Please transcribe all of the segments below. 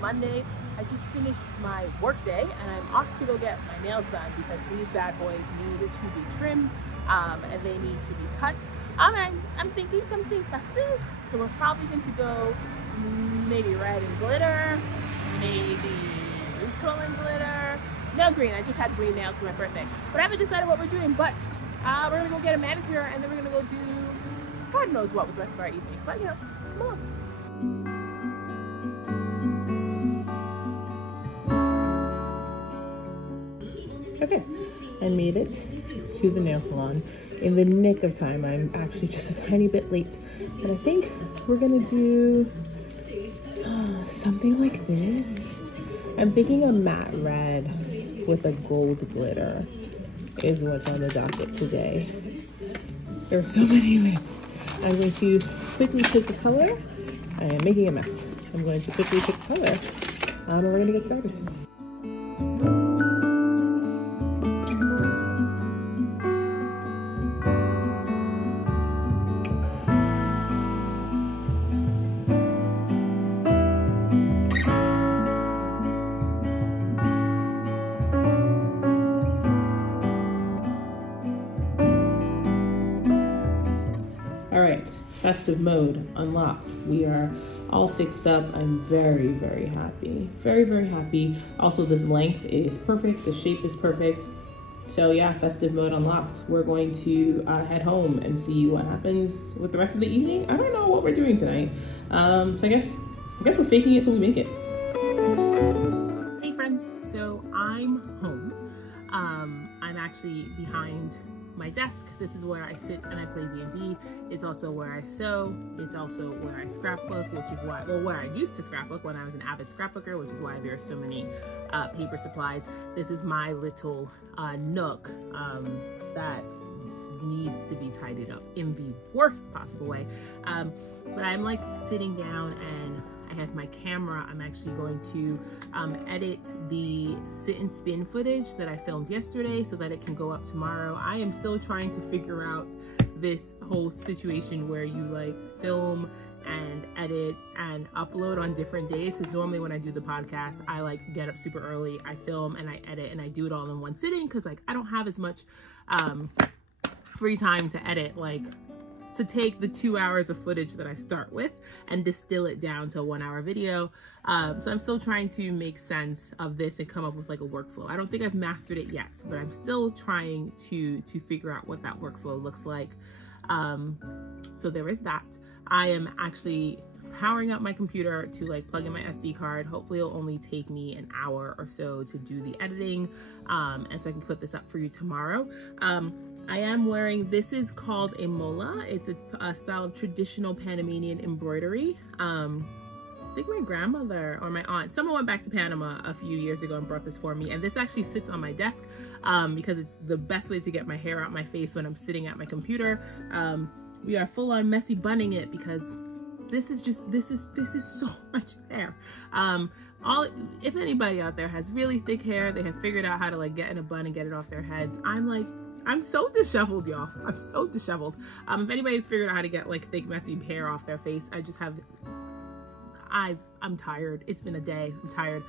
Monday. I just finished my work day and I'm off to go get my nails done because these bad boys need to be trimmed and they need to be cut. I'm thinking something festive, so we're probably going to go maybe red and glitter, maybe neutral and glitter. No green, I just had green nails for my birthday. But I haven't decided what we're doing, but we're gonna go get a manicure and then we're gonna go do God knows what with the rest of our evening. But you know, come on. Okay, I made it to the nail salon in the nick of time. I'm actually just a tiny bit late, but I think we're gonna do something like this. I'm thinking a matte red with a gold glitter is what's on the docket today. There are so many ways. I'm going to quickly pick the color. I am making a mess. I'm going to quickly pick the color and we're gonna get started. All right, festive mode unlocked. We are all fixed up. I'm very, very happy. Very, very happy. Also, this length is perfect. The shape is perfect. So yeah, festive mode unlocked. We're going to head home and see what happens with the rest of the evening. I don't know what we're doing tonight. So I guess we're faking it till we make it. Hey friends, so I'm home. I'm actually behind my desk. This is where I sit and I play D&D. It's also where I sew. It's also where I scrapbook, which is why, well, where I used to scrapbook when I was an avid scrapbooker, which is why there are so many paper supplies. This is my little nook that needs to be tidied up in the worst possible way. But I'm like sitting down and I have my camera. I'm actually going to edit the sit and spin footage that I filmed yesterday so that it can go up tomorrow. I am still trying to figure out this whole situation where you like film and edit and upload on different days, because normally when I do the podcast I like get up super early, I film and I edit and I do it all in one sitting, because like I don't have as much free time to edit, like to take the 2 hours of footage that I start with and distill it down to a 1 hour video. So I'm still trying to make sense of this and come up with like a workflow. I don't think I've mastered it yet, but I'm still trying to figure out what that workflow looks like. So there is that. I am actually powering up my computer to like plug in my SD card. Hopefully it'll only take me an hour or so to do the editing, and so I can put this up for you tomorrow. I am wearing, this is called a mola. It's a style of traditional Panamanian embroidery. I think my grandmother or my aunt, someone went back to Panama a few years ago and brought this for me, and this actually sits on my desk because it's the best way to get my hair out my face when I'm sitting at my computer. We are full on messy bunning it because this is so much hair. If anybody out there has really thick hair, they have figured out how to like get in a bun and get it off their heads. I'm so disheveled, y'all. I'm so disheveled. If anybody's figured out how to get like thick, messy hair off their face, I'm tired. It's been a day. I'm tired.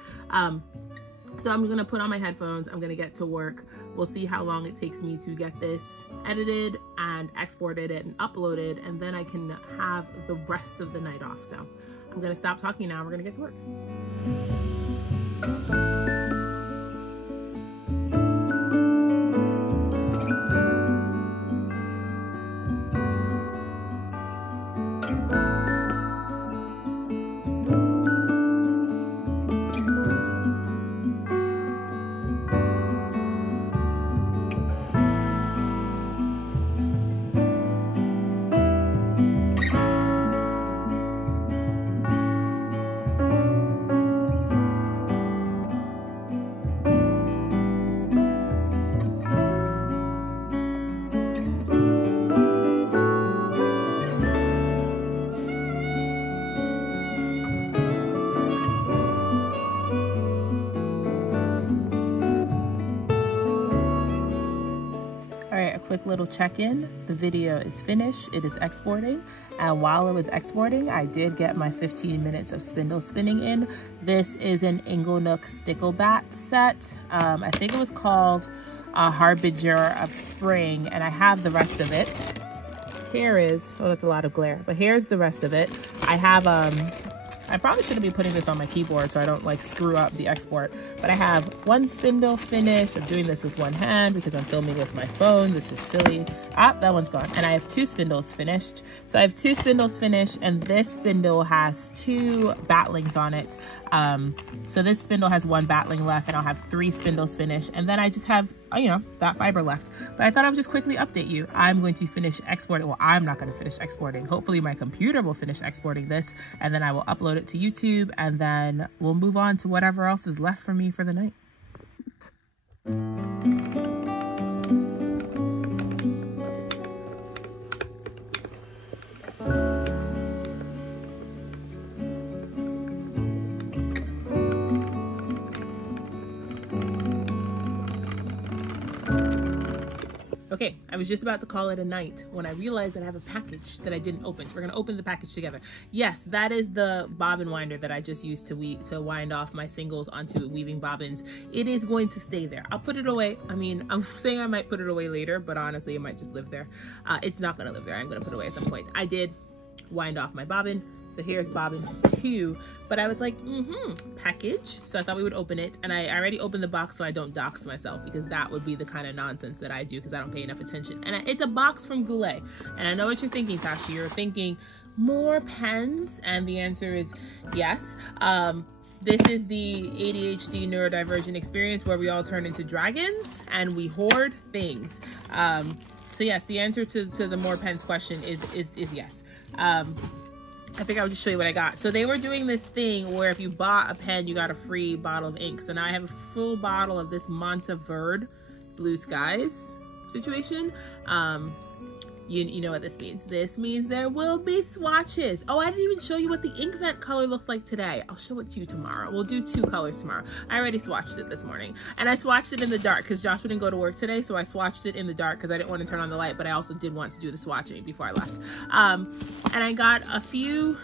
So I'm gonna put on my headphones. I'm gonna get to work. We'll see how long it takes me to get this edited and exported and uploaded, and then I can have the rest of the night off. So I'm gonna stop talking now. We're gonna get to work. little check-in. The video is finished, it is exporting. And while it was exporting, I did get my 15 minutes of spindle spinning in. This is an Inglenook Sticklebat set. I think it was called Harbinger of Spring, and I have the rest of it. Here is, oh, that's a lot of glare, but here's the rest of it. I have, I probably shouldn't be putting this on my keyboard so I don't like screw up the export, but I have one spindle finished. I'm doing this with one hand because I'm filming with my phone. This is silly. Ah, that one's gone. And I have 2 spindles finished. So I have 2 spindles finished, and this spindle has 2 batlings on it. So this spindle has 1 batling left, and I'll have 3 spindles finished. And then I just have, you know, that fiber left. But I thought I would just quickly update you. I'm going to finish exporting. Well, I'm not going to finish exporting. Hopefully my computer will finish exporting this, and then I will upload it to YouTube, and then we'll move on to whatever else is left for me for the night. Okay, I was just about to call it a night when I realized that I have a package that I didn't open. So we're gonna open the package together. Yes, that is the bobbin winder that I just used to wind off my singles onto weaving bobbins. It is going to stay there. I'll put it away. I mean, I'm saying I might put it away later, but honestly, it might just live there. It's not gonna live there. I'm gonna put it away at some point. I did wind off my bobbin. So here's bobbin 2, but I was like, package. So I thought we would open it, and I already opened the box so I don't dox myself, because that would be the kind of nonsense that I do because I don't pay enough attention. And it's a box from Goulet. And I know what you're thinking, Tazhi. You're thinking, more pens? And the answer is yes. This is the ADHD neurodivergent experience where we all turn into dragons and we hoard things. So yes, the answer to the more pens question is yes. I think I would just show you what I got. So they were doing this thing where if you bought a pen, you got a free bottle of ink. So now I have a full bottle of this Monteverde Blue Skies situation. You know what this means. This means there will be swatches. Oh, I didn't even show you what the ink vent color looked like today. I'll show it to you tomorrow. We'll do 2 colors tomorrow. I already swatched it this morning. And I swatched it in the dark because Joshua didn't go to work today. So I swatched it in the dark because I didn't want to turn on the light, but I also did want to do the swatching before I left. And I got a few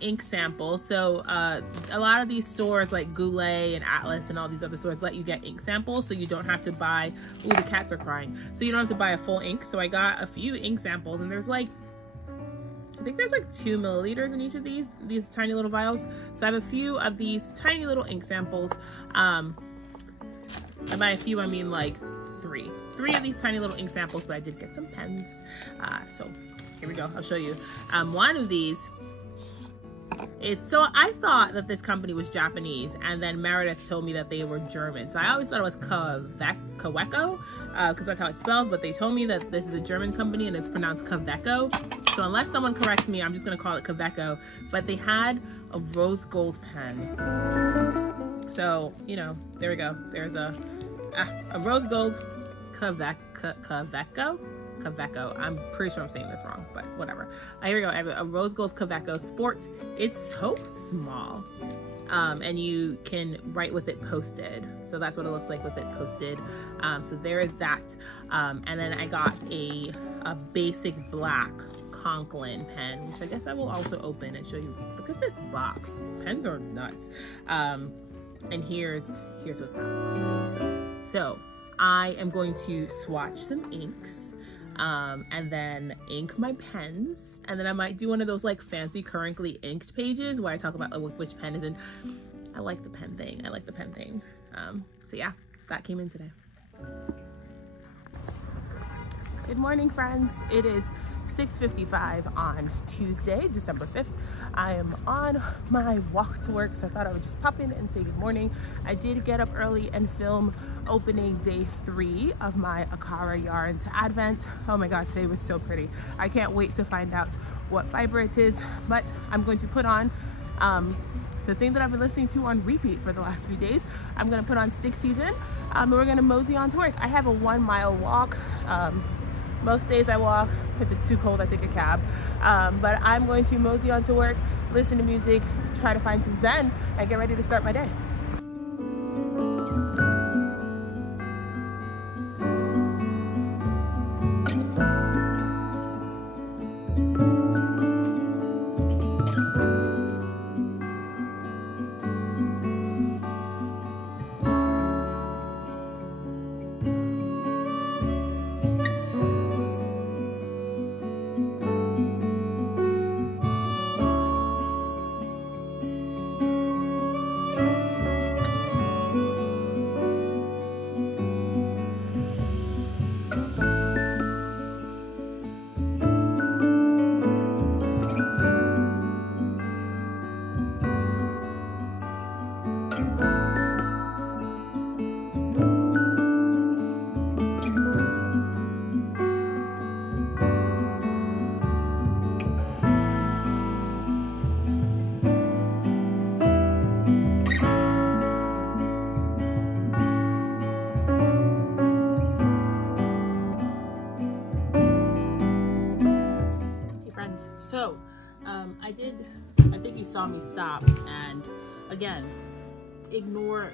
ink samples. So a lot of these stores like Goulet and Atlas and all these other stores let you get ink samples, so you don't have to buy, ooh, the cats are crying. So you don't have to buy a full ink. So I got a few ink samples, and there's like, I think there's like 2 milliliters in each of these tiny little vials. So I have a few of these tiny little ink samples. And by a few, I mean like 3 of these tiny little ink samples, but I did get some pens. So here we go, I'll show you. One of these is, so I thought that this company was Japanese, and then Meredith told me that they were German. So I always thought it was Kaweco, because that's how it's spelled, but they told me that this is a German company and it's pronounced Kaweco. So unless someone corrects me, I'm just gonna call it Kaweco. But they had a rose gold pen. So, you know, there we go. There's a rose gold Kaweco. I'm pretty sure I'm saying this wrong, but whatever. Here we go. I have a rose gold Kaweco Sport. It's so small, and you can write with it posted. So that's what it looks like with it posted. So there is that. And then I got a basic black Conklin pen, which I guess I will also open and show you. Look at this box. Pens are nuts. And here's what that looks. So I am going to swatch some inks. And then ink my pens, and then I might do one of those like fancy currently inked pages where I talk about which pen is in. I like the pen thing. So yeah, that came in today. Good morning, friends. It is 6:55 on Tuesday, December 5th. I am on my walk to work, so I thought I would just pop in and say good morning. I did get up early and film opening day 3 of my Akara Yarns Advent. Oh my God, today was so pretty. I can't wait to find out what fiber it is, but I'm going to put on the thing that I've been listening to on repeat for the last few days. I'm gonna put on Stick Season, and we're gonna mosey on to work. I have a 1-mile walk. Most days I walk. If it's too cold, I take a cab. But I'm going to mosey on to work, listen to music, try to find some zen, and get ready to start my day. you saw me stop and again ignore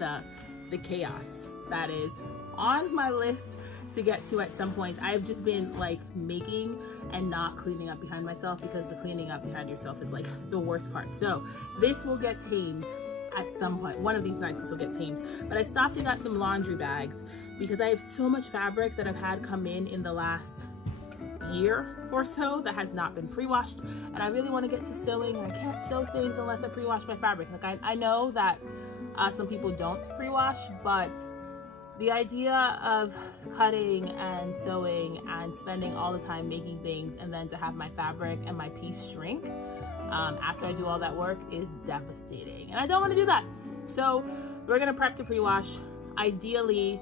the chaos that is on my list to get to at some point. I've just been like making and not cleaning up behind myself, because the cleaning up behind yourself is like the worst part. So this will get tamed at some point. One of these nights this will get tamed. But I stopped and got some laundry bags because I have so much fabric that I've had come in the last year or so that has not been pre-washed, and I really want to get to sewing, and I can't sew things unless I pre-wash my fabric. Like I know that some people don't pre-wash, but the idea of cutting and sewing and spending all the time making things and then to have my fabric and my piece shrink after I do all that work is devastating, and I don't want to do that. So we're gonna prep to pre-wash. Ideally,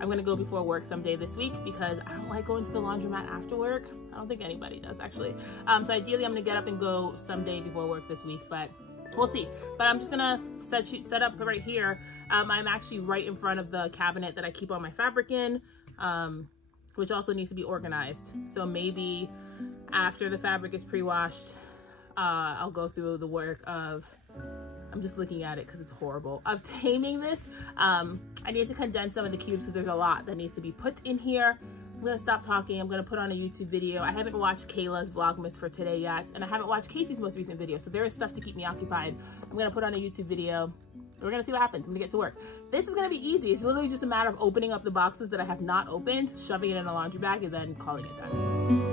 I'm gonna go before work someday this week because I don't like going to the laundromat after work. I don't think anybody does actually. So ideally I'm gonna get up and go someday before work this week, but we'll see. But I'm just gonna set up right here. I'm actually right in front of the cabinet that I keep all my fabric in, which also needs to be organized. So maybe after the fabric is pre-washed, I'll go through the work of, I'm just looking at it because it's horrible, of taming this. I need to condense some of the cubes because there's a lot that needs to be put in here. I'm gonna stop talking. I'm gonna put on a YouTube video. I haven't watched Kayla's Vlogmas for today yet, and I haven't watched Casey's most recent video, so there is stuff to keep me occupied. I'm gonna put on a YouTube video. We're gonna see what happens. I'm gonna get to work. This is gonna be easy. It's literally just a matter of opening up the boxes that I have not opened, shoving it in a laundry bag, and then calling it done.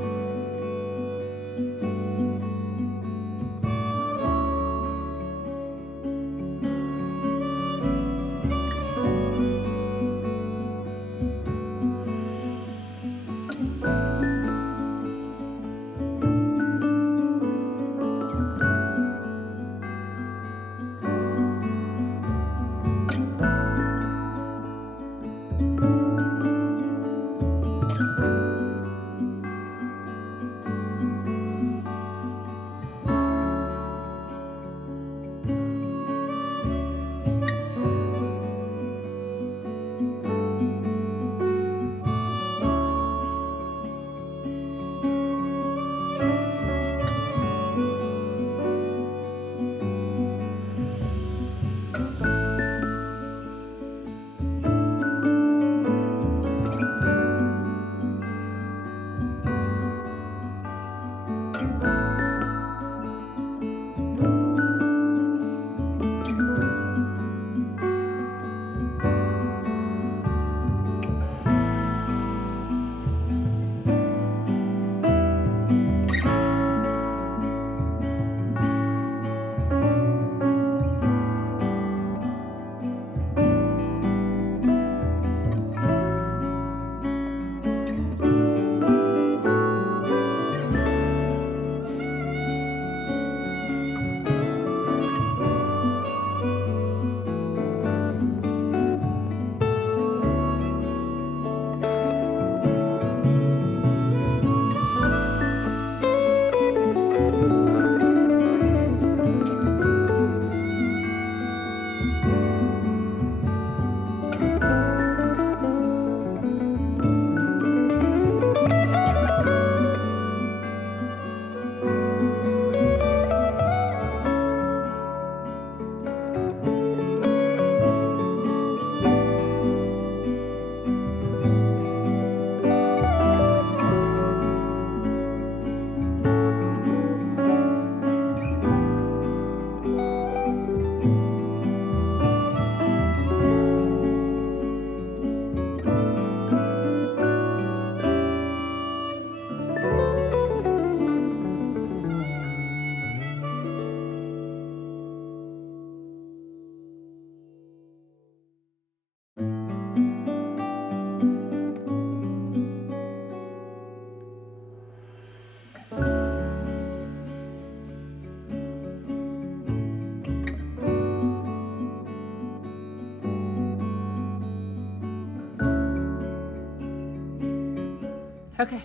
Okay,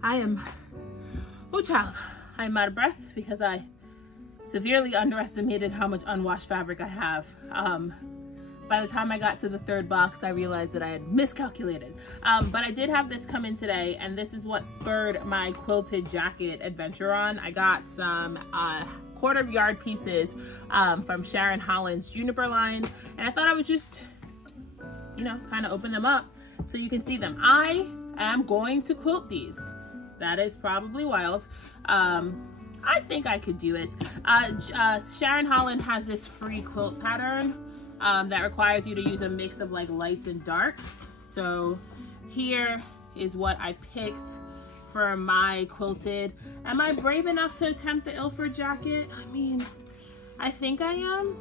I am, oh child, I am out of breath because I severely underestimated how much unwashed fabric I have. By the time I got to the third box, I realized that I had miscalculated. But I did have this come in today, and this is what spurred my quilted jacket adventure on. I got some quarter yard pieces from Sharon Holland's Juniper line. And I thought I would just, you know, kind of open them up so you can see them. I am going to quilt these. That is probably wild. I think I could do it. Sharon Holland has this free quilt pattern that requires you to use a mix of like lights and darks. So here is what I picked for my quilted. Am I brave enough to attempt the Ilford jacket? I mean, I think I am.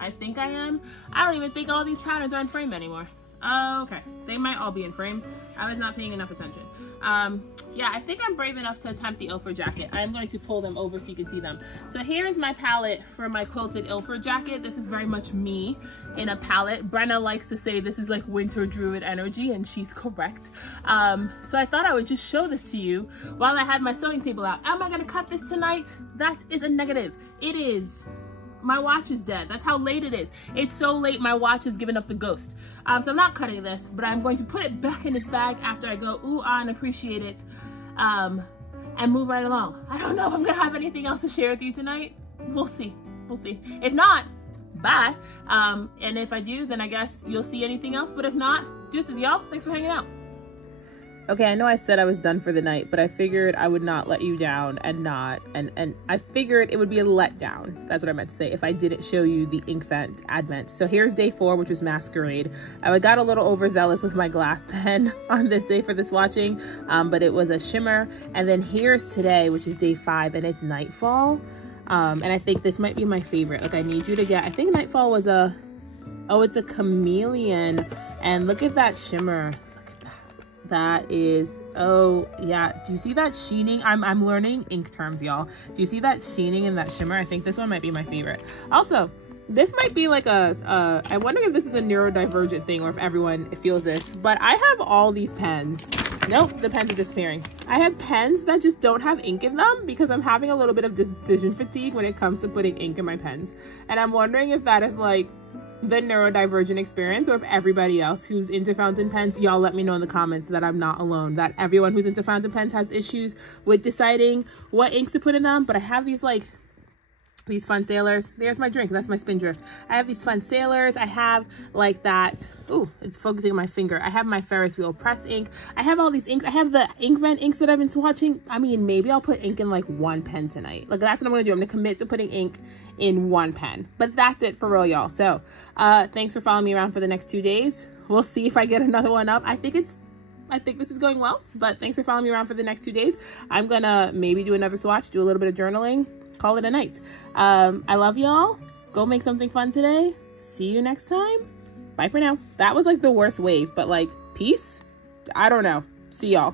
I think I am. I don't even think all these patterns are in frame anymore. Okay, they might all be in frame. I was not paying enough attention. Yeah, I think I'm brave enough to attempt the Ilford jacket. I'm going to pull them over so you can see them. So here is my palette for my quilted Ilford jacket. This is very much me in a palette. Brenna likes to say this is like winter druid energy, and she's correct. So I thought I would just show this to you while I had my sewing table out. Am I gonna cut this tonight? That is a negative. It is. My watch is dead. That's how late it is. It's so late my watch has given up the ghost. So I'm not cutting this, but I'm going to put it back in its bag after I go ooh ah and appreciate it, and move right along. I don't know if I'm gonna have anything else to share with you tonight. We'll see. We'll see. If not, bye. And if I do, then I guess you'll see anything else. But if not, deuces, y'all. Thanks for hanging out. Okay, I know I said I was done for the night, but I figured I would not let you down and I figured it would be a letdown. That's what I meant to say if I didn't show you the ink vent advent. So here's day 4, which was Masquerade. I got a little overzealous with my glass pen on this day for the swatching, but it was a shimmer. And then here's today, which is day 5, and it's Nightfall. And I think this might be my favorite. Like, I need you to get, I think Nightfall was it's a chameleon, and look at that shimmer. That is, oh yeah, do you see that sheening? I'm learning ink terms, y'all. Do you see that sheening and that shimmer? I think this one might be my favorite. Also, this might be like I wonder if this is a neurodivergent thing or if everyone feels this, but I have all these pens. Nope, the pens are disappearing. I have pens that just don't have ink in them because I'm having a little bit of decision fatigue when it comes to putting ink in my pens. And I'm wondering if that is like the neurodivergent experience, or if everybody else who's into fountain pens, y'all let me know in the comments that I'm not alone, that everyone who's into fountain pens has issues with deciding what inks to put in them. But I have these like these fun sailors. There's my drink. That's my Spindrift. I have these fun sailors. I have like that. Ooh, it's focusing on my finger. I have my Ferris wheel press ink. I have all these inks. I have the ink vent inks that I've been swatching. I mean, maybe I'll put ink in like one pen tonight. Like, that's what I'm gonna do. I'm gonna commit to putting ink in one pen. But that's it for real, y'all. So thanks for following me around for the next 2 days. We'll see if I get another one up. I think this is going well, but thanks for following me around for the next 2 days. I'm gonna maybe do another swatch, do a little bit of journaling, call it a night. I love y'all. Go make something fun today. See you next time. Bye for now. That was like the worst wave, but like, peace? I don't know. See y'all.